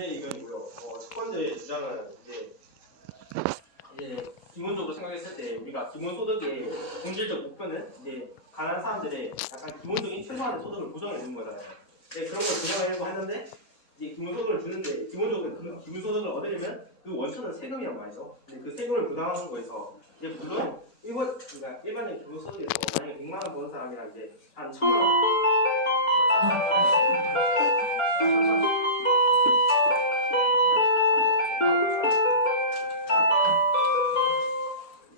번째 의견이고요. 첫 번째 주장은 이제 기본적으로 생각했을 때 우리가 기본소득의 본질적 목표는 이제 가난한 사람들의 약간 기본적인 최소한의 소득을 보장해 주는 거잖아요. 그런 걸 보장하려고 하는데 이제 기본소득을 주는데 기본적으로 그 기본소득을 얻으려면 그 원천은 세금이란 말이죠. 근데 그 세금을 부담하는 거에서 이제 물론 그러니까 일반적인 기본소득에서 만약에 100만 원 버는 사람이랑 이제 한 1000만 원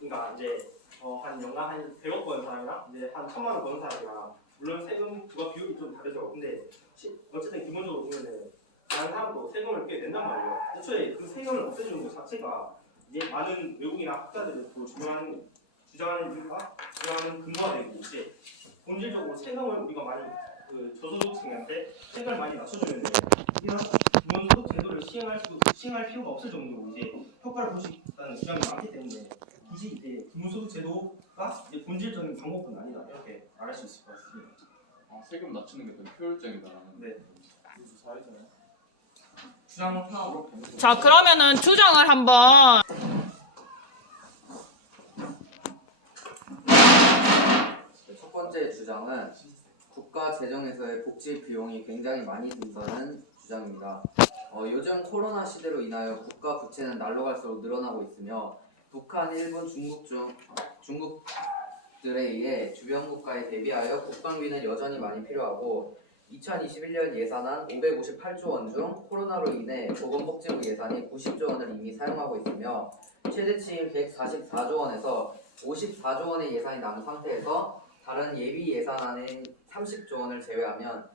그러니까 이제 한 연간 한 100억 버는 사람이랑 이제 한 1000만 원 버는 사람이랑 물론 세금 부과 비율이 좀 다르죠. 근데 어쨌든 기본적으로 보면은 다른 사람도 세금을 꽤 낸단 말이에요. 애초에 그 세금을 없애주는 것 자체가 이제 많은 외국이나 학자들이 또 주장하는 이유가 주장하는 근거가 되고 이제 본질적으로 세금을 우리가 많이 그 저소득층한테 세금을 많이 낮춰주면 이런 기본소득 제도를 시행할 필요가 없을 정도로 이제 효과를 볼 수 있다는 주장이 많기 때문에 굳이 이제 기본소득 제도가 이제 본질적인 방법은 아니다 이렇게 말할 수 있을 것 같습니다. 세금 낮추는 게 더 효율적이다라는. 네. 주장 하나로. 자, 그러면은 주장을 한번. 첫 번째 주장은 국가 재정에서의 복지 비용이 굉장히 많이 든다는 주장입니다. 요즘 코로나 시대로 인하여 국가 부채는 날로 갈수록 늘어나고 있으며 북한, 일본, 중국들에 의해 주변 국가에 대비하여 국방비는 여전히 많이 필요하고 2021년 예산안 558조 원 중 코로나로 인해 보건복지부 예산이 90조 원을 이미 사용하고 있으며 최대치인 144조 원에서 54조 원의 예산이 남은 상태에서 다른 예비 예산안인 30조 원을 제외하면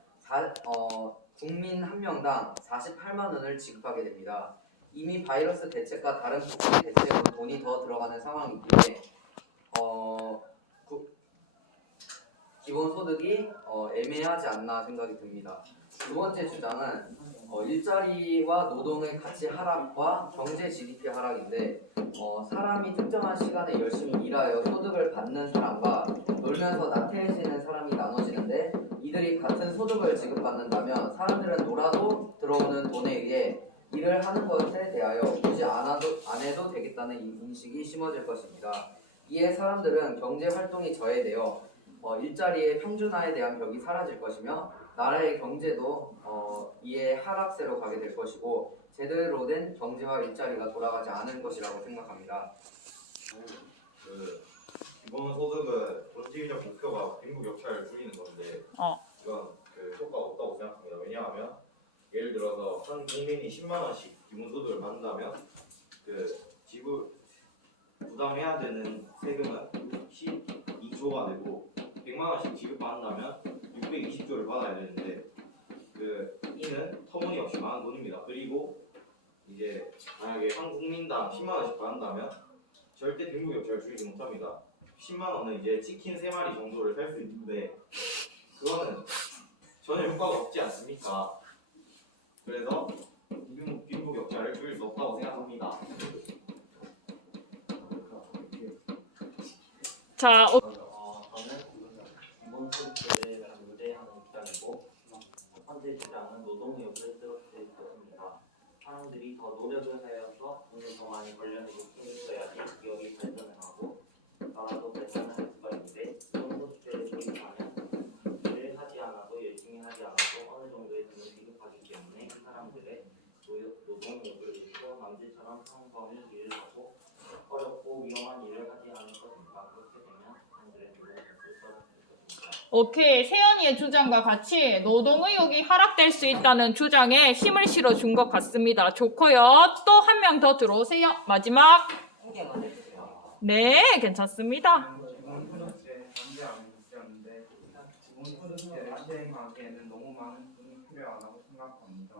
국민 한 명당 48만 원을 지급하게 됩니다. 이미 바이러스 대책과 다른 복지 대책으로 돈이 더 들어가는 상황이기에 기본소득이 애매하지 않나 생각이 듭니다. 두 번째 주장은 일자리와 노동의 가치 하락과 경제 GDP 하락인데 사람이 특정한 시간에 열심히 일하여 소득을 받는 사람과 놀면서 나태해지는 사람이 나눠지는데 이들이 같은 소득을 지급받는다면 사람들은 놀아도 들어오는 돈에 의해 일을 하는 것에 대하여 굳이 안 해도 되겠다는 인식이 심어질 것입니다. 이에 사람들은 경제활동이 저해되어 일자리의 평준화에 대한 벽이 사라질 것이며 나라의 경제도 이에 하락세로 가게 될 것이고 제대로 된 경제와 일자리가 돌아가지 않을 것이라고 생각합니다. 기본소득은 본질적 목표가 빈부 격차를 줄이는 건데 이건 효과가 없다고 생각합니다. 왜냐하면 예를 들어서 한 국민이 10만 원씩 기본소득을 받는다면 부담해야 되는 세금은 12조가 되고 100만 원씩 지급받는다면 620조를 받아야 되는데 이는 터무니없이 많은 돈입니다. 그리고 이제 만약에 한 국민당 10만 원씩 받는다면 절대 빈부 격차를 줄이지 못합니다. 10만 원은 이제 치킨 3마리 정도를 살 수 있는데 그거는 전혀 효과가 없지 않습니까? 그래서 빈부 격차를 줄일 수 없다고 생각합니다. 자, 저는 기본소득제를 우대하는 입장이고 첫 번째 주장은 노동력을 떨어뜨릴 것입니다. 사람들이 더 노력을 하여서 돈을 더 많이 벌려내고 힘을 써야지 기업이 발전을 하고 나라도 발전을 할 수가 있는데 기본소득제를 도입하면 일을 하지 않아도 열심히 하지 않아도 어느 정도의 돈을 지급하기 때문에 이 사람들의 노동력을 잃고 남들처럼 평범히 일을 하고 어렵고 위험한 일을 하지 않을 것입니다. 그렇게 되면 사람들의 노동력을 떨어뜨릴 것입니다. 오케이. 세연이의 주장과 같이 노동의욕이 하락될 수 있다는 주장에 힘을 실어준 것 같습니다. 좋고요. 또 한 명 더 들어오세요. 마지막. 한 개만 해주세요. 네, 괜찮습니다. 기본소득제 반대하는 입장인데 기본소득제를 시행하기에는 너무 많은 돈이 필요하다고 생각합니다.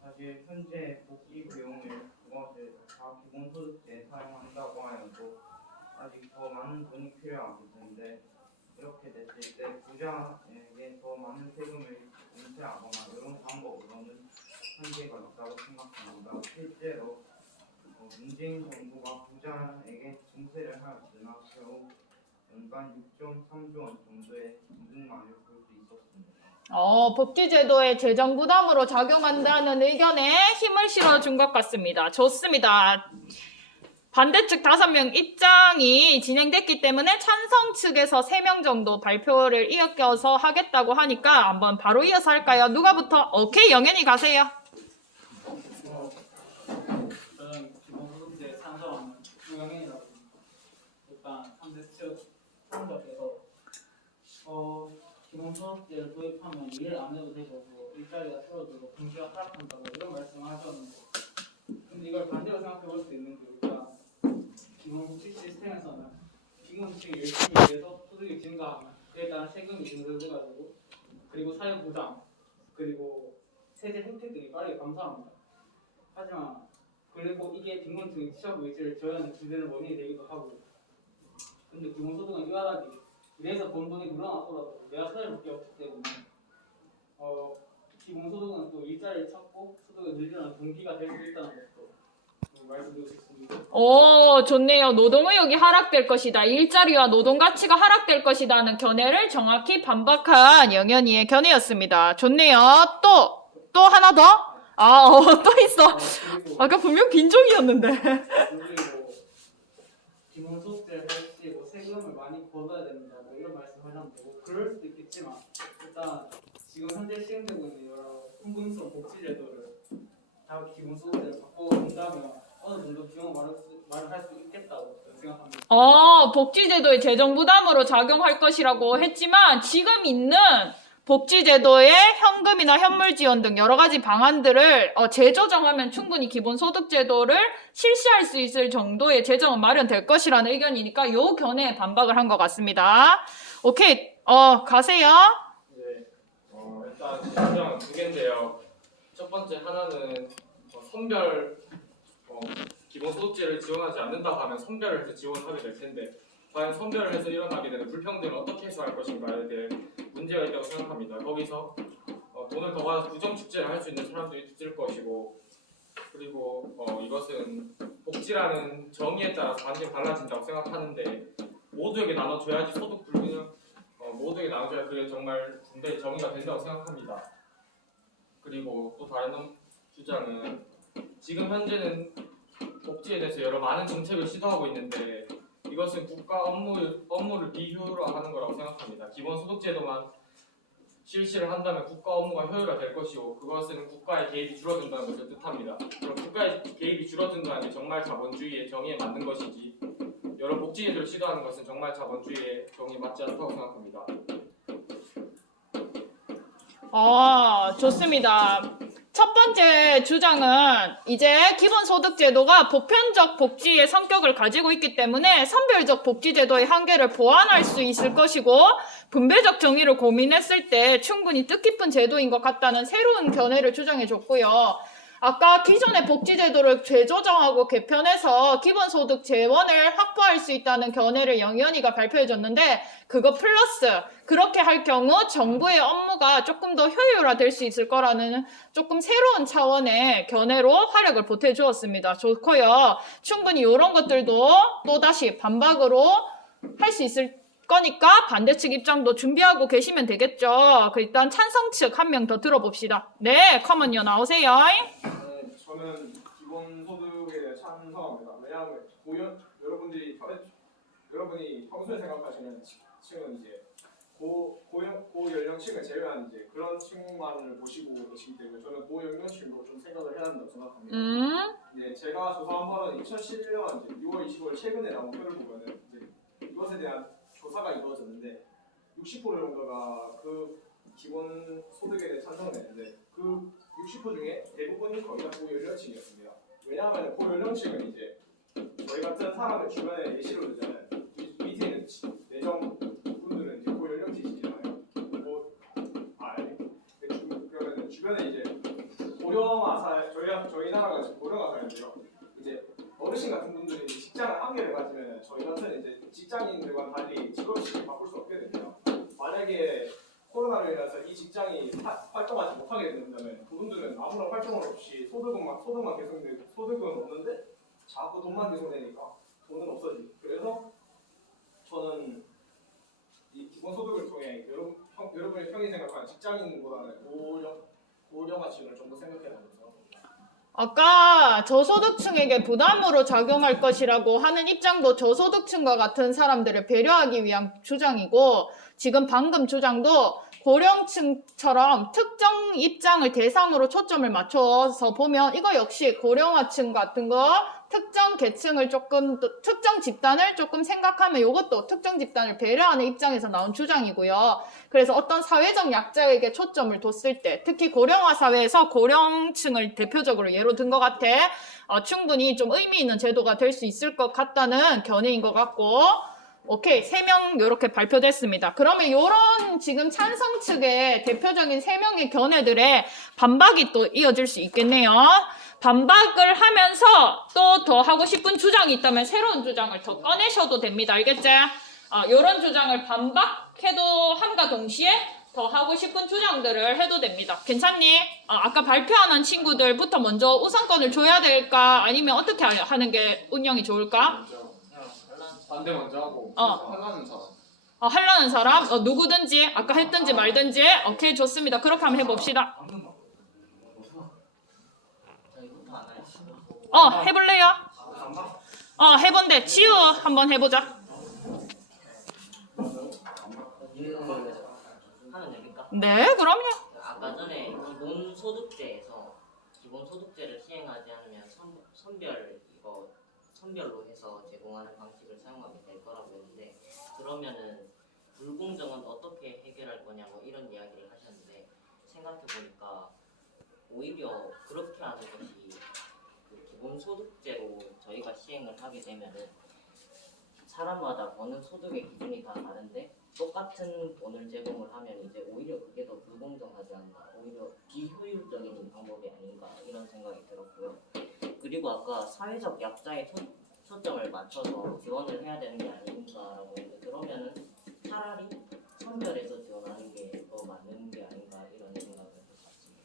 사실 현재 복지 비용을 그것을 다 기본소득제에 사용한다고 하여도 아직 더 많은 돈이 필요하기 때문에 이렇게 됐을 때 부자에게 더 많은 세금을 인쇄하거나 이런 방법으로는 한계가 있다고 생각합니다. 실제로 문재인 정부가 부자에게 증세를 하였으나 결국 연간 6.3조 원 정도의 임금만을 볼 수 있었습니다. 복지제도의 재정 부담으로 작용한다는 의견에 힘을 실어준 것 같습니다. 좋습니다. 반대측 5명 입장이 진행됐기 때문에 찬성 측에서 3명 정도 발표를 이어서 하겠다고 하니까 한번 바로 이어서 할까요? 누가부터? 오케이, 영현이 가세요. 저는 기본소득제 찬성하는 유영현이라고 합니다. 일단 반대측 상접에서 기본소득제를 도입하면 일 안 해도 되고 일자리가 줄어들고 경제가 하락한다고 이런 말씀을 하셨는데, 근데 이걸 반대로 생각해 볼 수 있는 게, 일단 기본소득 시스템에서는 비공직이 열심히 일해서 소득이 증가하면 그에 따른 세금이 증가돼가지고, 그리고 사회보장, 그리고 세제 혜택 등이 빠르게 감소합니다. 하지만 그리고 이게 빈곤층의 취업 의지를 저해하는 주된 원인이 되기도 하고, 근데 기본소득은 이와 달리 이래서 번 돈이 늘어났더라도 내가 찾아볼 게 없기 때문에 기본소득은 또 일자리를 찾고 소득을 늘리는 동기가 될 수 있다는 것도 말씀드리고 싶습니다. 좋네요. 노동의욕이 하락될 것이다. 일자리와 노동 가치가 하락될 것이다는 견해를 정확히 반박한 영현이의 견해였습니다. 좋네요. 또 하나 더? 또 있어. 그리고 아까 분명 빈종이었는데. 그리고 기본소득제를 할지 세금을 많이 걷어야 된다 이런 말씀하셨는데, 그럴 수도 있겠지만 일단 지금 현재 시행되고 있는 여러 흥분성 복지제도를 다 기본소득제를 바꿔준다면 어느 정도 비용 말을 할 수 있겠다고 생각합니다. 복지제도의 재정 부담으로 작용할 것이라고 했지만 지금 있는 복지제도의 현금이나 현물 지원 등 여러 가지 방안들을 재조정하면 충분히 기본소득제도를 실시할 수 있을 정도의 재정은 마련될 것이라는 의견이니까 요 견해에 반박을 한 것 같습니다. 오케이, 가세요. 네, 일단 주장 2개인데요. 첫 번째 하나는 선별 기본소득제를 지원하지 않는다고 하면 선별을 해서 지원하게 될 텐데, 과연 선별을 해서 일어나게 되는 불평등을 어떻게 해소할 것인가에 대해 문제가 있다고 생각합니다. 거기서 돈을 더 받아서 부정축제를 할 수 있는 사람들이 있을 것이고, 그리고 이것은 복지라는 정의에 따라서 완전히 달라진다고 생각하는데, 모두에게 나눠줘야지 소득 불균형 모두에게 나눠줘야 그게 정말 군대의 정의가 된다고 생각합니다. 그리고 또 다른 주장은 지금 현재는 복지에 대해서 여러 많은 정책을 시도하고 있는데 이것은 국가 업무를 비효율화하는 거라고 생각합니다. 기본소득제도만 실시를 한다면 국가 업무가 효율화될 것이고, 그것은 국가의 개입이 줄어든다는 것을 뜻합니다. 그럼 국가의 개입이 줄어든다는 게 정말 자본주의의 정의에 맞는 것이지, 여러 복지제도를 시도하는 것은 정말 자본주의의 정의에 맞지 않다고 생각합니다. 좋습니다. 첫 번째 주장은 이제 기본소득제도가 보편적 복지의 성격을 가지고 있기 때문에 선별적 복지제도의 한계를 보완할 수 있을 것이고, 분배적 정의를 고민했을 때 충분히 뜻깊은 제도인 것 같다는 새로운 견해를 주장해줬고요. 아까 기존의 복지제도를 재조정하고 개편해서 기본소득 재원을 확보할 수 있다는 견해를 영현이가 발표해줬는데, 그거 플러스 그렇게 할 경우 정부의 업무가 조금 더 효율화될 수 있을 거라는 조금 새로운 차원의 견해로 활약을 보태주었습니다. 좋고요. 충분히 이런 것들도 또다시 반박으로 할 수 있을 거니까 반대측 입장도 준비하고 계시면 되겠죠. 일단 찬성 측 한 명 더 들어봅시다. 네, 커먼요 나오세요. 저는 기본소득에 대해 찬성합니다. 왜냐하면 여러분이 평소에 생각하시는 층은 이제 고연령층을 제외한 이제 그런 층만을 보시고 계시기 때문에 저는 고연령층도 좀 생각을 해야 한다고 생각합니다. 네, 제가 조사한 바는 2011년 이제 6월 25일 최근에 나온 표를 보면은 이제 이것에 대한 조사가 이루어졌는데 60% 정도가 그 기본 소득에 대해 찬성을 했는데 그 60% 중에 대부분이 거의 다 고연령층이었습니다. 왜냐하면 고연령층은 이제 저희 같은 사람을 주변에 예시로 들자면 밑에 있는 내정 분들은 이제 고연령층이시잖아요. 그러면 주변에 이제 고령화사 저희 나라가 지금 고령화사인데요. 이제 어르신 같은 분들이 이제 직장을 한계를 가지면 저희 같은 이제 직장인들과 달리 직업식을 바꿀 수 없게 됩니다. 만약에 코로나로 인해서 이 직장이 활동하지 못하게 된다면 그분들은 아무런 활동을 없이 소득만 계속되고 소득은 없는데 자꾸 돈만 계속 내니까 돈은 없어지고, 그래서 저는 이 기본소득을 통해 여러분이 평이 생각하는 직장인보다는 고령화층을 좀 더 생각해야 된다고 생각합니다. 아까 저소득층에게 부담으로 작용할 것이라고 하는 입장도 저소득층과 같은 사람들을 배려하기 위한 주장이고, 지금 방금 주장도 고령층처럼 특정 입장을 대상으로 초점을 맞춰서 보면 이거 역시 고령화층 같은 거, 특정 계층을 조금, 특정 집단을 조금 생각하면 이것도 특정 집단을 배려하는 입장에서 나온 주장이고요. 그래서 어떤 사회적 약자에게 초점을 뒀을 때, 특히 고령화 사회에서 고령층을 대표적으로 예로 든 것 같아. 충분히 좀 의미 있는 제도가 될 수 있을 것 같다는 견해인 것 같고, 오케이, 3명 이렇게 발표됐습니다. 그러면 이런 지금 찬성 측의 대표적인 3명의 견해들의 반박이 또 이어질 수 있겠네요. 반박을 하면서 또 더 하고 싶은 주장이 있다면 새로운 주장을 더 꺼내셔도 됩니다. 알겠지? 이런 주장을 반박해도 함과 동시에 더 하고 싶은 주장들을 해도 됩니다. 괜찮니? 아까 발표 안 한 친구들부터 먼저 우선권을 줘야 될까? 아니면 어떻게 하는 게 운영이 좋을까? 반대 먼저 하고 하려는 사람. 하려는 사람? 누구든지 아까 했든지 말든지. 오케이, 좋습니다. 그렇게 한번 해봅시다. 저희부터 하나요? 해볼래요? 해본대. 지우 한번 해보자. 하면 됩니까? 네, 그럼요. 아까 전에 기본소득제를 시행하지 않으면 선별로 해서 제공하는 방식을 사용하게 될 거라고 했는데, 그러면은 불공정은 어떻게 해결할 거냐고 이런 이야기를 하셨는데, 생각해 보니까 오히려 그렇게 하는 것이 그 기본소득제로 저희가 시행을 하게 되면은 사람마다 버는 소득의 기준이 다 다른데 똑같은 돈을 제공을 하면 이제 오히려 그게 더 불공정하지 않나, 오히려 비효율적인 방법이 아닌가 이런 생각이 들었고요. 그리고 아까 사회적 약자에 초점을 맞춰서 지원을 해야 되는 게 아닌가라고 했는데, 그러면은 차라리 선별해서 지원하는 게 더 맞는 게 아닌가 이런 생각을 해봤습니다.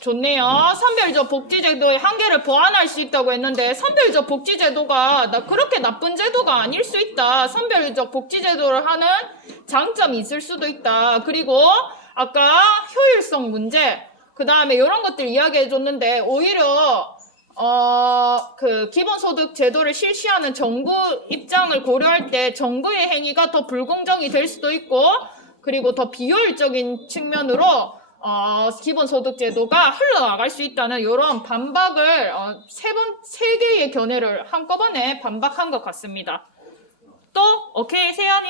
좋네요. 선별적 복지제도의 한계를 보완할 수 있다고 했는데, 선별적 복지제도가 그렇게 나쁜 제도가 아닐 수 있다. 선별적 복지제도를 하는 장점이 있을 수도 있다. 그리고 아까 효율성 문제, 그 다음에 이런 것들 이야기해줬는데, 오히려 그 기본소득 제도를 실시하는 정부 입장을 고려할 때 정부의 행위가 더 불공정이 될 수도 있고, 그리고 더 비효율적인 측면으로 기본소득 제도가 흘러나갈 수 있다는 이런 반박을 세 개의 견해를 한꺼번에 반박한 것 같습니다. 또 오케이, 세연이.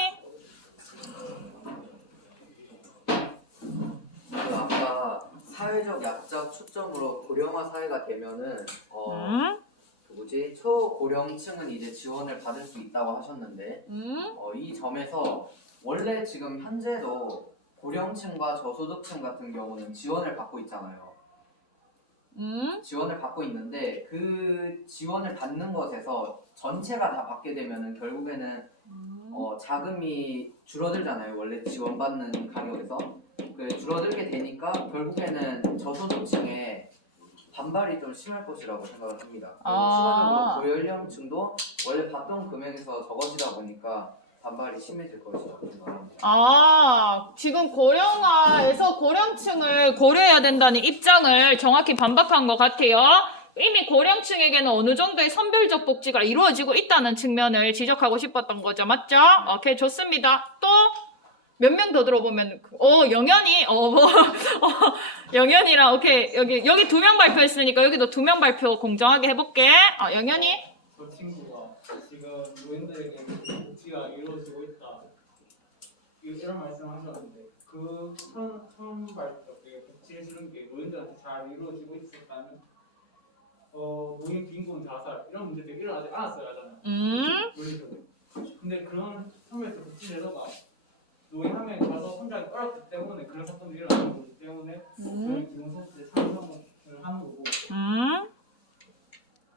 아까 사회적 약자 초점으로 고령화 사회가 되면은 초고령층은 이제 지원을 받을 수 있다고 하셨는데, 이 점에서 원래 지금 현재도 고령층과 저소득층 같은 경우는 지원을 받고 있잖아요. 지원을 받고 있는데 그 지원을 받는 것에서 전체가 다 받게 되면은 결국에는 자금이 줄어들잖아요. 원래 지원받는 가격에서 줄어들게 되니까 결국에는 저소득층에 반발이 좀 심할 것이라고 생각을 합니다. 추가적으로 고연령층도 원래 받던 금액에서 적어지다 보니까 반발이 심해질 것이라고 생각합니다. 지금 고령화에서 고령층을 고려해야 된다는 입장을 정확히 반박한 것 같아요. 이미 고령층에게는 어느 정도의 선별적 복지가 이루어지고 있다는 측면을 지적하고 싶었던 거죠. 맞죠? 오케이, 좋습니다. 또 몇 명 더 들어보면, 영현이, 영현이랑, 오케이, 여기 2명 발표했으니까 여기도 2명 발표 공정하게 해볼게. 영현이. 저 친구가 지금 노인들에게 복지가 이루어지고 있다, 이런 말씀하셨는데, 그 선발적 복지해주는 게 노인들한테 잘 이루어지고 있었다면 노인 빈곤 자살 이런 문제들이 일어나지 않았어야 하잖아요. 노인들은. 근데 그런 선발적 복지 제도가 노인 한 명이 가서 혼자 어렵기 때문에 그런 사건들이 일어나는 거기 때문에 저희 기본소득제 찬성을 하는 거고.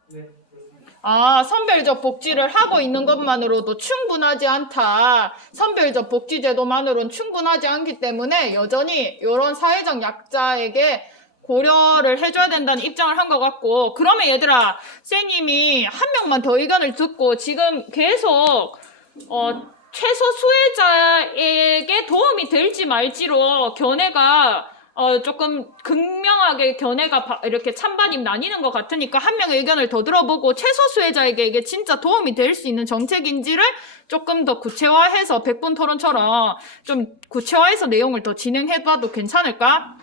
네, 그렇습니다. 선별적 복지를 하고 있는 것만으로도 충분하지 않다. 선별적 복지 제도만으로는 충분하지 않기 때문에 여전히 이런 사회적 약자에게 고려를 해줘야 된다는 입장을 한 것 같고, 그러면 얘들아, 쌤님이 한 명만 더 의견을 듣고 지금 계속 최소 수혜자에게 도움이 될지 말지로 견해가 조금 극명하게 견해가 이렇게 찬반이 나뉘는 것 같으니까 한 명의 의견을 더 들어보고 최소 수혜자에게 이게 진짜 도움이 될 수 있는 정책인지를 조금 더 구체화해서 100분 토론처럼 좀 구체화해서 내용을 더 진행해봐도 괜찮을까?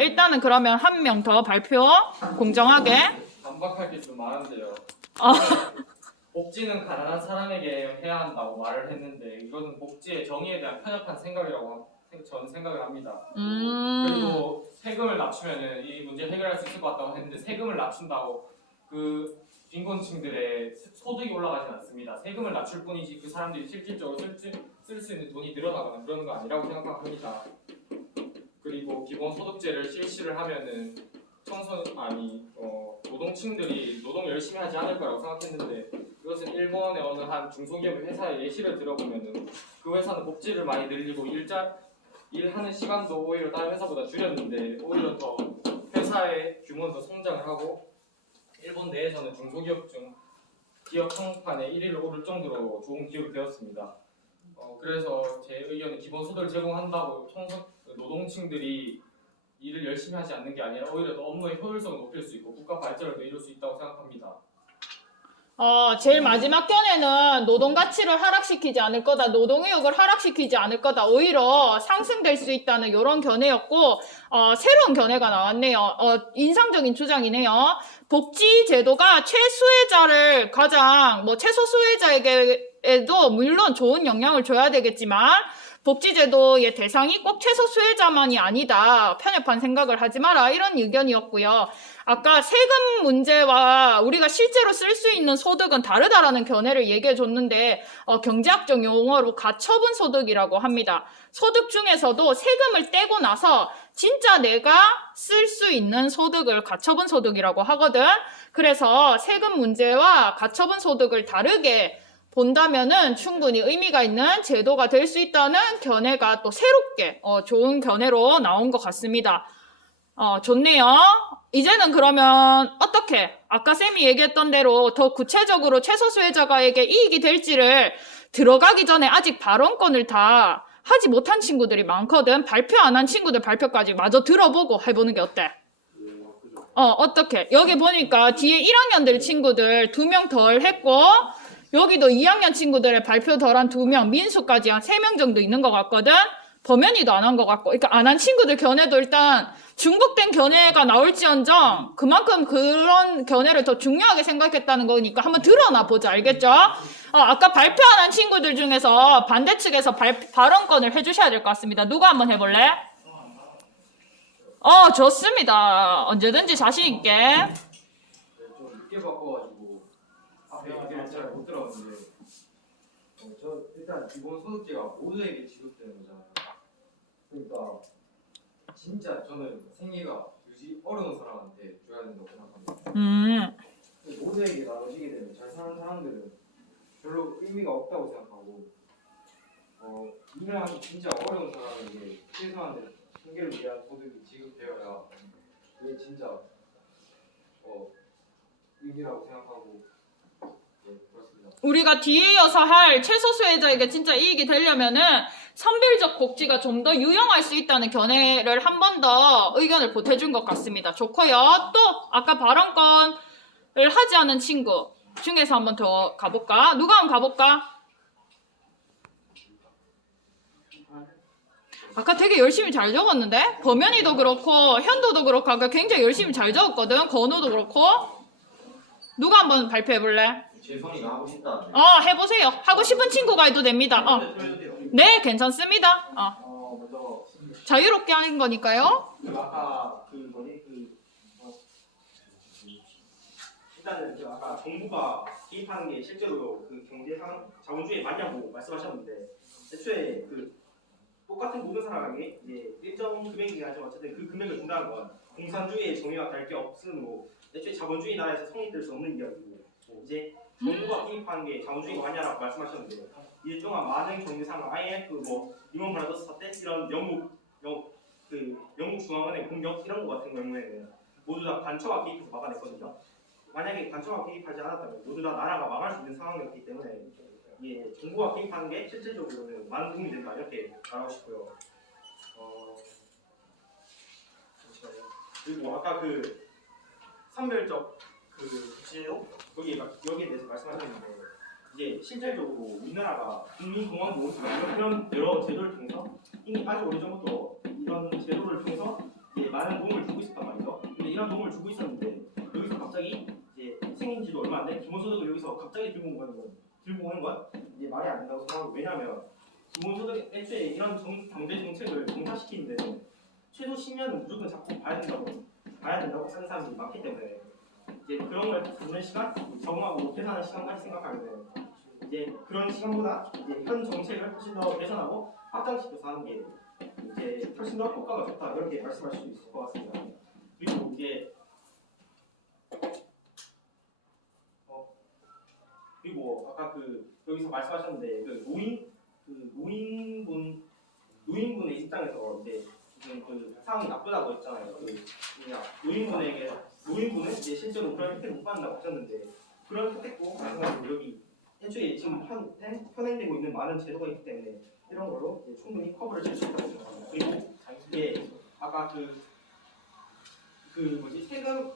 일단은 그러면 한 명 더 발표 공정하게. 반박할 게 좀 많은데요. 어. 복지는 가난한 사람에게 해야 한다고 말을 했는데 이거는 복지의 정의에 대한 편협한 생각이라고 저는 생각을 합니다. 그리고 세금을 낮추면은 이 문제 해결할 수 있을 것 같다고 했는데 세금을 낮춘다고 그 빈곤층들의 소득이 올라가진 않습니다. 세금을 낮출 뿐이지 그 사람들이 실질적으로 쓸 수 있는 돈이 늘어나거나 그러는 거 아니라고 생각합니다. 그리고 기본소득제를 실시를 하면은 노동층들이 노동 열심히 하지 않을 거라고 생각했는데 이것은 일본의 어느 한 중소기업 회사의 예시를 들어보면은 그 회사는 복지를 많이 늘리고 일하는 시간도 오히려 다른 회사보다 줄였는데 오히려 더 회사의 규모는 더 성장을 하고 일본 내에서는 중소기업 중 기업 평판에 1위를 오를 정도로 좋은 기업이 되었습니다. 그래서 제 의견은 기본소득을 제공한다고 노동층들이 일을 열심히 하지 않는 게 아니라 오히려 더 업무의 효율성을 높일 수 있고 국가 발전을 더 이룰 수 있다고 생각합니다. 제일 마지막 견해는 노동 가치를 하락시키지 않을 거다, 노동의욕을 하락시키지 않을 거다, 오히려 상승될 수 있다는 이런 견해였고, 새로운 견해가 나왔네요. 인상적인 주장이네요. 복지 제도가 최수혜자를 최소 수혜자에게도 물론 좋은 영향을 줘야 되겠지만, 복지제도의 대상이 꼭 최소 수혜자만이 아니다. 편협한 생각을 하지 마라. 이런 의견이었고요. 아까 세금 문제와 우리가 실제로 쓸 수 있는 소득은 다르다라는 견해를 얘기해 줬는데 경제학적 용어로 가처분 소득이라고 합니다. 소득 중에서도 세금을 떼고 나서 진짜 내가 쓸 수 있는 소득을 가처분 소득이라고 하거든. 그래서 세금 문제와 가처분 소득을 다르게 본다면은 충분히 의미가 있는 제도가 될 수 있다는 견해가 또 새롭게 좋은 견해로 나온 것 같습니다. 좋네요. 이제는 그러면 어떻게 아까 쌤이 얘기했던 대로 더 구체적으로 최소 수혜자가에게 이익이 될지를 들어가기 전에 아직 발언권을 다 하지 못한 친구들이 많거든. 발표 안 한 친구들 발표까지 마저 들어보고 해보는 게 어때? 어떻게? 여기 보니까 뒤에 1학년들 친구들 2명 덜 했고 여기도 2학년 친구들의 발표 덜한 2명, 민수까지 한 3명 정도 있는 것 같거든? 범연이도 안 한 것 같고, 그러니까 안 한 친구들 견해도 일단 중복된 견해가 나올지언정 그만큼 그런 견해를 더 중요하게 생각했다는 거니까 한번 드러나 보자, 알겠죠? 아까 발표 안 한 친구들 중에서 반대 측에서 발언권을 해주셔야 될 것 같습니다. 누가 한번 해볼래? 좋습니다. 언제든지 자신있게. 좀 늦게 바꿔가지고 앞에 얘기를 잘 못 들었는데 저 일단 기본소득제가 모두에게 지급되는 거잖아요. 그러니까 진짜 저는 생계가 유지 어려운 사람한테 줘야 된다고 생각합니다. 모두에게 나눠지게 되면 잘 사는 사람들은 별로 의미가 없다고 생각하고 일을 하기 진짜 어려운 사람에게 최소한의 생계를 위한 소득이 지급되어야 그게 진짜 의미라고 생각하고 그렇습니다. 우리가 뒤에 이어서 할 최소 수혜자에게 진짜 이익이 되려면은 선별적 복지가 좀 더 유용할 수 있다는 견해를 한 번 더 의견을 보태준 것 같습니다. 좋고요. 또 아까 발언권을 하지 않은 친구 중에서 한 번 더 가볼까? 누가 한번 가볼까? 아까 되게 열심히 잘 적었는데? 범연이도 그렇고 현도도 그렇고 아까 굉장히 열심히 잘 적었거든. 건우도 그렇고. 누가 한번 발표해볼래? 재선이가 하고 싶다는데. 해보세요. 하고 싶은 친구가 해도 됩니다. 네, 괜찮습니다. 먼저 자유롭게 하는 거니까요. 아까 일단은 아까 정부가 개입하는 게 실제로 그 경제 자본주의에 맞냐고 말씀하셨는데 애초에 똑같은 모든 사람에게 이제 일정 금액이긴 하지만 어쨌든 그 금액을 준다는 건 공산주의의 정의와 다를 게 없으므로 애초에 자본주의 나라에서 성립될 수 없는 이야기고 이제 정부가 개입하는 게 자본주의가 맞냐라고 말씀하셨는데 이제 동안 많은 경제 상황 IMF 리먼 브라더스 사태 이런 영국 중앙은행 공격 이런 거 같은 경우에는 모두 다 간첩화 개입해서 막아냈거든요. 만약에 간첩화 개입하지 않았다면 모두 다 나라가 망할 수 있는 상황이었기 때문에 정부가 개입하는 게 실질적으로는 많은 도움이 된다 이렇게 말하고 싶고요. 잠시만요. 그리고 아까 그 선별적 그 복지제도 여기에 대해서 말씀하셨는데 이제 실질적으로 우리나라가 국민건강보험처럼 이런 여러 제도를 통해서 이미 아주 오래전부터 이런 제도를 통해서 이제 많은 도움을 주고 있었단 말이죠. 근데 이런 도움을 주고 있었는데 여기서 갑자기 이제 생긴 지도 얼마 안 돼 기본소득을 여기서 갑자기 들고 오는 건 이제 말이 안 된다고 생각하고, 왜냐하면 기본소득 애초에 이런 경제 정책을 정착시키는 데는 최소 10년은 무조건 잡고 봐야 된다고 하는 사람들이 많기 때문에 이제 그런 걸 듣는 시간, 적응하고 계산하는 시간까지 생각하면 이제 그런 시간보다 이제 현 정책을 훨씬 더 개선하고 확장시켜서 하는 게 이제 훨씬 더 효과가 좋다 이렇게 말씀할 수 있을 것 같습니다. 그리고 이제 그리고 아까 여기서 말씀하셨는데 노인분의 입장에서 이제 지금 상황이 나쁘다고 했잖아요. 노인분은 이제 실제로 그런 혜택을 못 받는다고 하셨는데 그런 혜택도 마찬가지로 여기 애초에 지금 현행되고 있는 많은 제도가 있기 때문에 이런 걸로 이제 충분히 커버를 칠 수 있다고 생각합니다. 그리고 아까 세금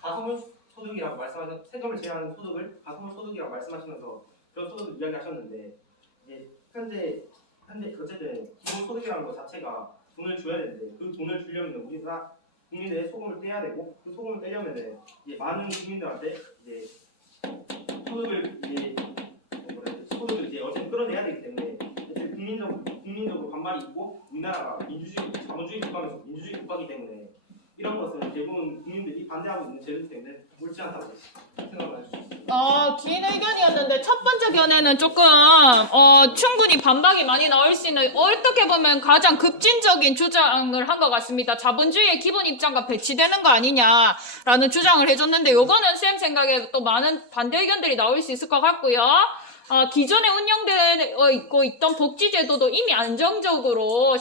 가소물 소득이라고 말씀하셨 세금을 제외하는 소득을 가소물 소득이라고 말씀하시면서 그런 소득을 이야기하셨는데 이제 현재 어쨌든 기본 소득이라는 것 자체가 돈을 줘야 되는데 그 돈을 주려면 우리가 국민들의 소금을 떼야 되고 그 소금을 떼려면은 이제 많은 국민들한테 이제 소득을 이제 어쨌든 끌어내야 되기 때문에 국민적으로 반발이 있고 우리나라가 자본주의 국가면서 민주주의 국가이기 때문에 이런 것은 대부분 국민들이 반대하고 있는 제도 때문에 옳지 않다고 생각을 해주셨습니다. 긴 의견이었는데 첫 번째 견해는 조금 충분히 반박이 많이 나올 수 있는, 어떻게 보면 가장 급진적인 주장을 한 것 같습니다. 자본주의의 기본 입장과 배치되는 거 아니냐라는 주장을 해줬는데, 요거는 쌤 생각에 또 많은 반대 의견들이 나올 수 있을 것 같고요. 기존에 운영되고 있던 복지제도도 이미 안정적으로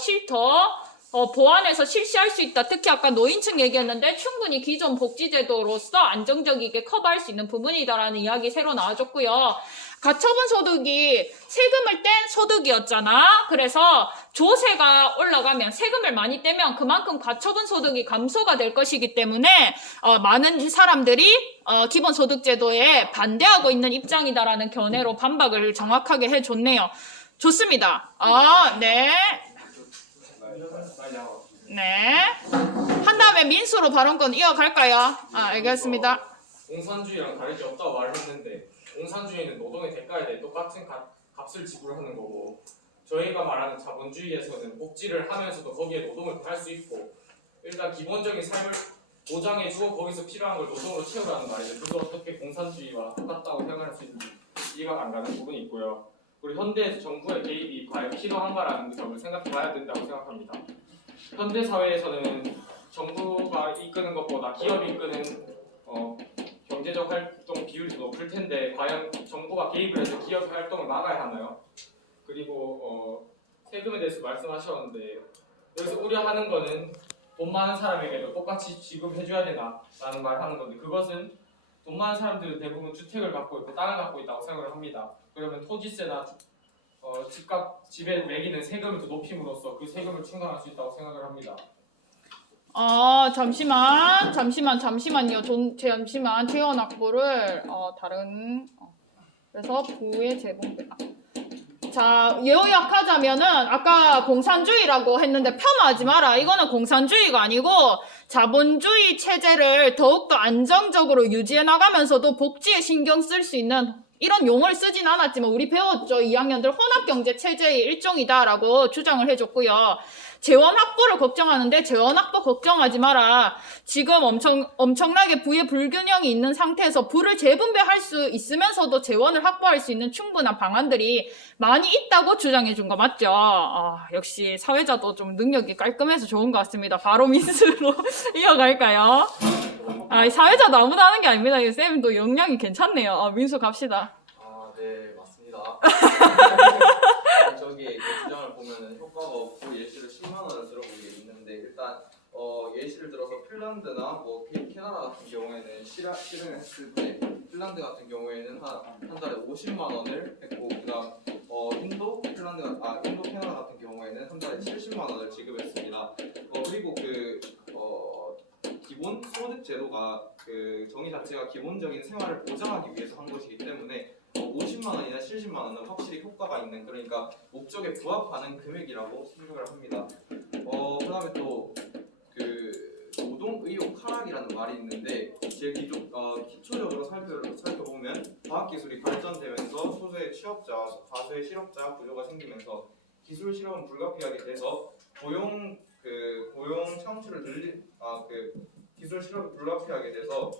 보완해서 실시할 수 있다. 특히 아까 노인층 얘기했는데 충분히 기존 복지제도로서 안정적이게 커버할 수 있는 부분이다라는 이야기 새로 나와줬고요. 가처분 소득이 세금을 뗀 소득이었잖아. 그래서 조세가 올라가면, 세금을 많이 떼면 그만큼 가처분 소득이 감소가 될 것이기 때문에 많은 사람들이 기본소득제도에 반대하고 있는 입장이다라는 견해로 반박을 정확하게 해줬네요. 좋습니다. 네. 네. 한 다음에 민수로 발언권 이어갈까요? 알겠습니다. 공산주의랑 다를 게 없다고 말을 했는데, 공산주의는 노동의 대가에 대해 똑같은 값을 지불하는 거고, 저희가 말하는 자본주의에서는 복지를 하면서도 거기에 노동을 할 수 있고, 일단 기본적인 삶을 보장해주고 거기서 필요한 걸 노동으로 채우라는 말이죠. 그래서 어떻게 공산주의와 똑같다고 생각할 수 있는지 이해가 안 가는 부분이 있고요. 그리고 현대에서 정부의 개입이 과연 필요한가라는 점을 생각해봐야 된다고 생각합니다. 현대 사회에서는 정부가 이끄는 것보다 기업이 이끄는 경제적 활동 비율이 높을 텐데, 과연 정부가 개입을 해서 기업의 활동을 막아야 하나요? 그리고 세금에 대해서 말씀하셨는데, 여기서 우려하는 거는 돈 많은 사람에게도 똑같이 지급해줘야 되나라는 말을 하는 건데, 그것은 돈 많은 사람들은 대부분 주택을 갖고 있고 땅을 갖고 있다고 생각을 합니다. 그러면 토지세나 집에 매기는 세금을 더 높임으로써 그 세금을 충당할 수 있다고 생각을 합니다. 잠시만요. 잠시만. 재원 확보를 그래서 부의 제공되다. 자, 요약하자면은 아까 공산주의라고 했는데 폄하하지 마라. 이거는 공산주의가 아니고 자본주의 체제를 더욱더 안정적으로 유지해 나가면서도 복지에 신경 쓸 수 있는, 이런 용어를 쓰진 않았지만 우리 배웠죠. 2학년들 혼합경제 체제의 일종이다라고 주장을 해줬고요. 재원 확보를 걱정하는데 재원 확보 걱정하지 마라. 지금 엄청나게 부의 불균형이 있는 상태에서 부를 재분배할 수 있으면서도 재원을 확보할 수 있는 충분한 방안들이 많이 있다고 주장해 준 거 맞죠? 역시 사회자도 좀 능력이 깔끔해서 좋은 것 같습니다. 바로 민수로 이어갈까요? 사회자도 아무나 하는 게 아닙니다. 쌤도 역량이 괜찮네요. 민수 갑시다. 네, 맞습니다. 저기 그 주장을 보면은 효과가 없고 예시로 10만 원을 들어본 게 있는데, 일단 예시를 들어서 핀란드나 뭐 캐나다 같은 경우에는 실행을 했을 때 핀란드 같은 경우에는 한 달에 50만 원을 했고 그다음 인도 캐나다 같은 경우에는 한 달에 70만 원을 지급했습니다. 그리고 기본 소득 제도가 그 정의 자체가 기본적인 생활을 보장하기 위해서 한 것이기 때문에 50만 원이나 70만 원은 확실히 효과가 있는, 그러니까 목적에 부합하는 금액이라고 생각을 합니다. 그다음에 또 노동 의욕 하락이라는 말이 있는데 기초적으로 살펴보면 과학기술이 발전되면서 소수의 취업자, 다수의 실업자 구조가 생기면서 기술 실업은 불가피하게 돼서 고용 창출을 기술 실업이 불가피하게 돼서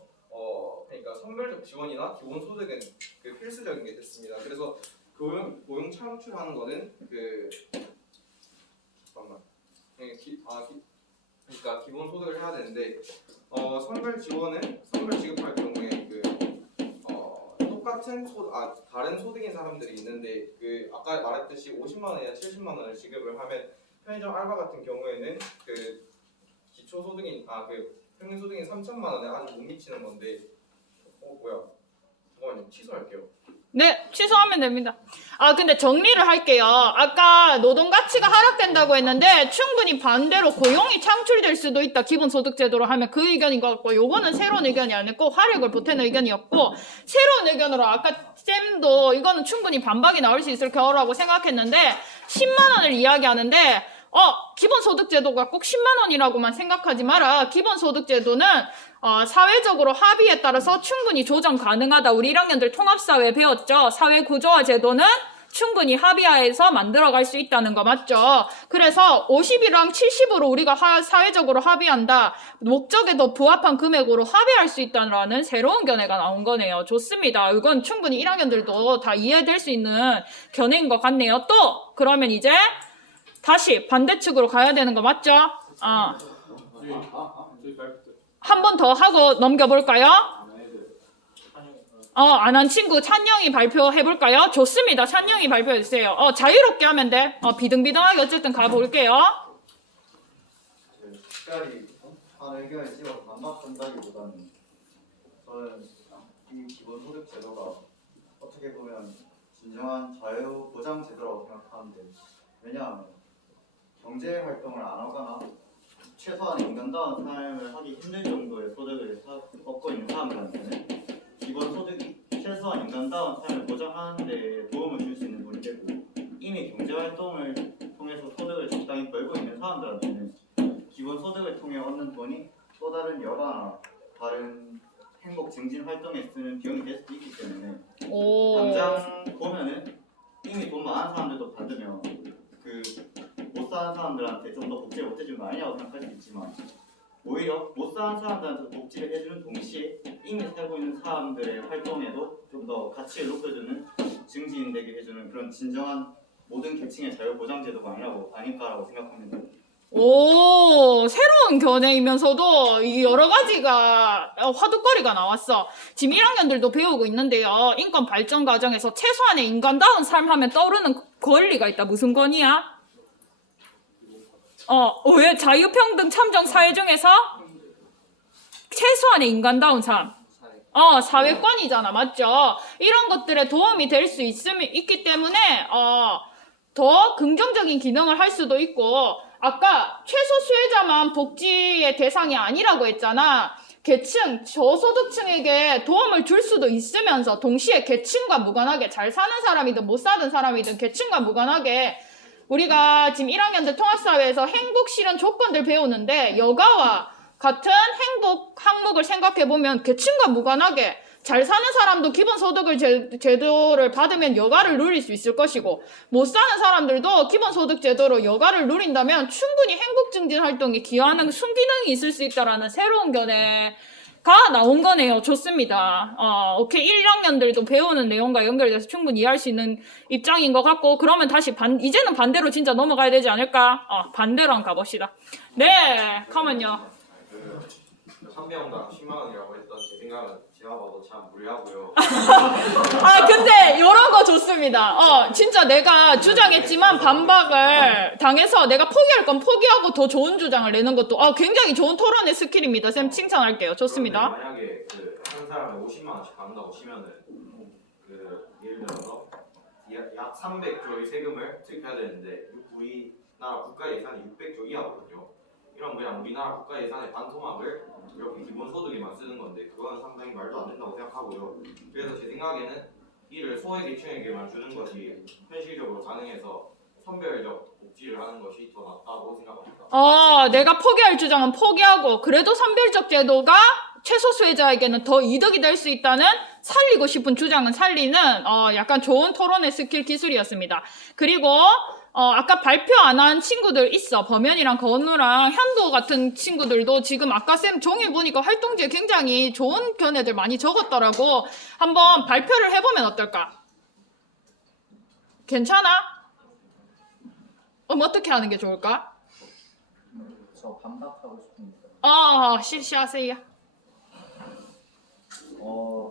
그러니까 선별적 지원이나 기본 소득은 필수적인 게 됐습니다. 그래서 고용 창출하는 거는 그러니까 기본 소득을 해야 되는데 선별 지급할 경우에 똑같은 다른 소득인 사람들이 있는데 아까 말했듯이 50만 원이나 70만 원을 지급을 하면 편의점 알바 같은 경우에는 기초 소득인 평균 소득인 3천만 원에 아주 못 미치는 건데 잠깐만요, 취소할게요. 네, 취소하면 됩니다. 근데 정리를 할게요. 아까 노동 가치가 하락된다고 했는데 충분히 반대로 고용이 창출될 수도 있다. 기본소득 제도로 하면 그 의견인 것 같고, 요거는 새로운 의견이 아니고 화력을 보태는 의견이었고, 새로운 의견으로 아까 쌤도 이거는 충분히 반박이 나올 수 있을 거라고 생각했는데 10만 원을 이야기하는데 기본소득 제도가 꼭 10만 원이라고만 생각하지 마라. 기본소득 제도는 사회적으로 합의에 따라서 충분히 조정 가능하다. 우리 1학년들 통합사회 배웠죠? 사회구조화 제도는 충분히 합의하에서 만들어갈 수 있다는 거 맞죠? 그래서 50이랑 70으로 우리가 사회적으로 합의한다. 목적에 더 부합한 금액으로 합의할 수 있다는 새로운 견해가 나온 거네요. 좋습니다. 이건 충분히 1학년들도 다 이해될 수 있는 견해인 것 같네요. 또 그러면 이제 다시 반대측으로 가야 되는 거 맞죠? 한 번 더 하고 넘겨볼까요? 안 한 친구 찬영이 발표해볼까요? 좋습니다. 찬영이 발표해주세요. 자유롭게 하면 돼. 비등비등하게 어쨌든 가볼게요. 특별히 한 의견을 찍어서 반박한다기보다는 저는 이 기본소득 제도가 어떻게 보면 진정한 자유보장 제도라고 생각하는데, 왜냐하면 경제활동을 안 하거나 최소한 인간다운 삶을 하기 힘들 정도의 소득을 얻고 있는 사람들한테는 기본소득이 최소한 인간다운 삶을 보장하는 데 도움을 줄 수 있는 돈이 되고, 이미 경제활동을 통해서 소득을 적당히 벌고 있는 사람들한테는 기본소득을 통해 얻는 돈이 또 다른 여가나 다른 행복 증진 활동에 쓰는 비용이 될 수도 있기 때문에 당장 보면은 이미 돈 많은 사람들도 받으면 못 사는 사람들한테 좀 더 복지를 못 해주는 거 아니냐고 생각할 수 있지만, 오히려 못 사는 사람들한테 복지를 해주는 동시에 이미 살고 있는 사람들의 활동에도 좀 더 가치를 높여주는, 증진되게 해주는 그런 진정한 모든 계층의 자유보장 제도가 아닐까라고 생각합니다. 오, 새로운 견해이면서도 이 여러 가지가 화두거리가 나왔어. 지금 1학년들도 배우고 있는데요. 인권 발전 과정에서 최소한의 인간다운 삶 하면 떠오르는 권리가 있다. 무슨 권위야? 왜 자유평등 참정 사회 중에서 최소한의 인간다운 삶. 사회권이잖아. 맞죠? 이런 것들에 도움이 될 수 있기 때문에 더 긍정적인 기능을 할 수도 있고, 아까 최소 수혜자만 복지의 대상이 아니라고 했잖아. 계층, 저소득층에게 도움을 줄 수도 있으면서 동시에 계층과 무관하게 잘 사는 사람이든 못 사는 사람이든 계층과 무관하게, 우리가 지금 1학년들 통합사회에서 행복 실현 조건들 배우는데 여가와 같은 행복 항목을 생각해보면 계층과 무관하게 잘 사는 사람도 기본소득을 제도를 받으면 여가를 누릴 수 있을 것이고, 못 사는 사람들도 기본소득 제도로 여가를 누린다면 충분히 행복증진 활동에 기여하는 순기능이 있을 수 있다라는 새로운 견해가 나온 거네요. 좋습니다. 오케이. 1학년들도 배우는 내용과 연결돼서 충분히 이해할 수 있는 입장인 것 같고, 그러면 다시 이제는 반대로 진짜 넘어가야 되지 않을까? 반대로 한번 가봅시다. 네, 가면요. 한 명당 10만 원이라고 했던 제 생각은 제가 봐도 참 무리하고요. 아, 근데 이런 거 좋습니다. 진짜 내가 주장했지만 반박을 당해서 내가 포기할 건 포기하고 더 좋은 주장을 내는 것도 굉장히 좋은 토론의 스킬입니다. 쌤 칭찬할게요. 좋습니다. 그런데 만약에 그 한 사람에 50만 원씩 받는다고 치면은 그 예를 들어서 약 300조의 세금을 투입해야 되는데 우리나라 국가 예산이 600조 이하거든요. 이런 그냥 우리나라 국가 예산의 반토막을 이렇게 기본소득에만 쓰는 건데 그건 상당히 말도 안 된다고 생각하고요. 그래서 제 생각에는 이를 소외계층에게만 주는 것이 현실적으로 가능해서 선별적 복지를 하는 것이 더 낫다고 생각합니다. 내가 포기할 주장은 포기하고 그래도 선별적 제도가 최소 수혜자에게는 더 이득이 될 수 있다는 살리고 싶은 주장은 살리는 약간 좋은 토론의 스킬 기술이었습니다. 그리고 아까 발표 안 한 친구들 있어. 범현이랑 건우랑 현도 같은 친구들도 지금 아까 쌤 종이 보니까 활동지에 굉장히 좋은 견해들 많이 적었더라고. 한번 발표를 해보면 어떨까? 괜찮아? 어떻게 하는 게 좋을까? 저 반박하고 싶습니다. 실시하세요.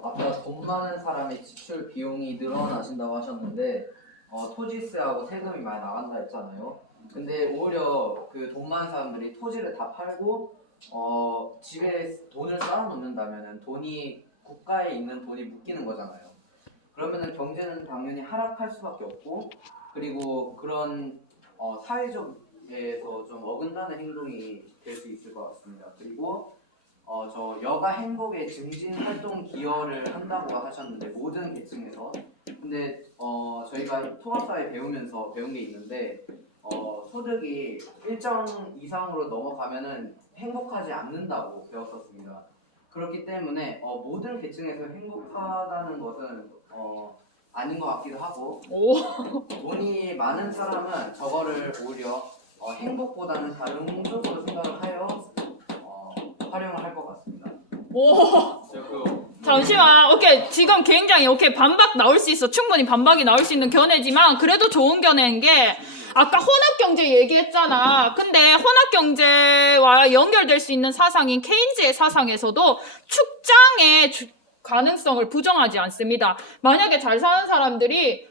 아까 돈 많은 사람의 지출 비용이 늘어나신다고 하셨는데 토지세하고 세금이 많이 나간다 했잖아요. 근데 오히려 그 돈 많은 사람들이 토지를 다 팔고 집에 돈을 쌓아놓는다면은 돈이 국가에 있는 돈이 묶이는 거잖아요. 그러면은 경제는 당연히 하락할 수밖에 없고 그리고 그런 사회적에서 좀 어긋나는 행동이 될 수 있을 것 같습니다. 그리고 저 여가 행복의 증진 활동 기여를 한다고 하셨는데 모든 계층에서 근데 저희가 통합사회 배우면서 배운 게 있는데 소득이 일정 이상으로 넘어가면은 행복하지 않는다고 배웠었습니다. 그렇기 때문에 모든 계층에서 행복하다는 것은 아닌 것 같기도 하고 돈이 많은 사람은 저거를 오히려 행복보다는 다른 쪽으로 생각을 하여 활용을 할 것 같습니다. 잠시만. 오케이. 지금 굉장히 반박 나올 수 있어. 충분히 반박이 나올 수 있는 견해지만 그래도 좋은 견해인 게 아까 혼합경제 얘기했잖아. 근데 혼합경제와 연결될 수 있는 사상인 케인즈의 사상에서도 축장의 가능성을 부정하지 않습니다. 만약에 잘 사는 사람들이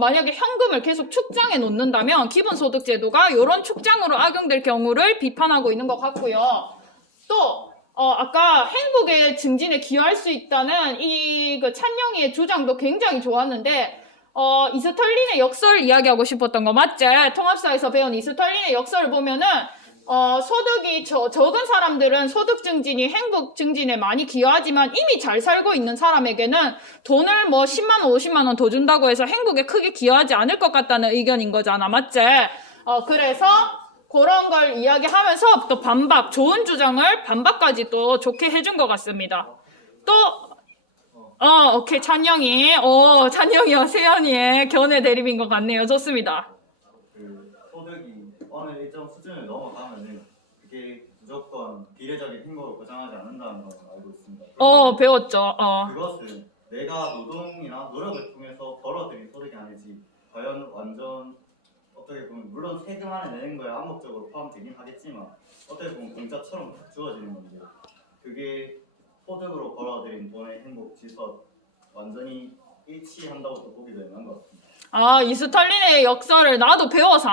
만약에 현금을 계속 축장에 놓는다면 기본소득제도가 이런 축장으로 악용될 경우를 비판하고 있는 것 같고요. 또 아까 행복의 증진에 기여할 수 있다는 그 찬영이의 주장도 굉장히 좋았는데 이스털린의 역설 이야기하고 싶었던 거 맞지? 통합사에서 배운 이스털린의 역설을 보면은 소득이 적은 사람들은 소득 증진이 행복 증진에 많이 기여하지만 이미 잘 살고 있는 사람에게는 돈을 10만 원, 50만 원 더 준다고 해서 행복에 크게 기여하지 않을 것 같다는 의견인 거잖아. 맞지? 그래서 그런 걸 이야기하면서 또 좋은 주장을 반박까지 또 좋게 해준 것 같습니다. 또, 오케이, 찬영이요, 세연이의 견해 대립인 것 같네요. 좋습니다. 그 소득이 어느 일정 수준을 넘어가면은 그게 무조건 비례적인 행복을 보장하지 않는다는 걸 알고 있습니다. 배웠죠. 그것은 내가 노동이나 노력을 통해서 벌어들인 소득이 아니지 과연 완전 어떻게 보면 물론 세금 안에 내는 거에 암묵적으로 포함되긴 하겠지만 어떻게 보면 공짜처럼 주어지는 건데 그게 소득으로 벌어들인 돈의 행복 질서 완전히 일치한다고 또 보기도 애매한 것 같습니다. 이스털린의 역설을 나도 배워서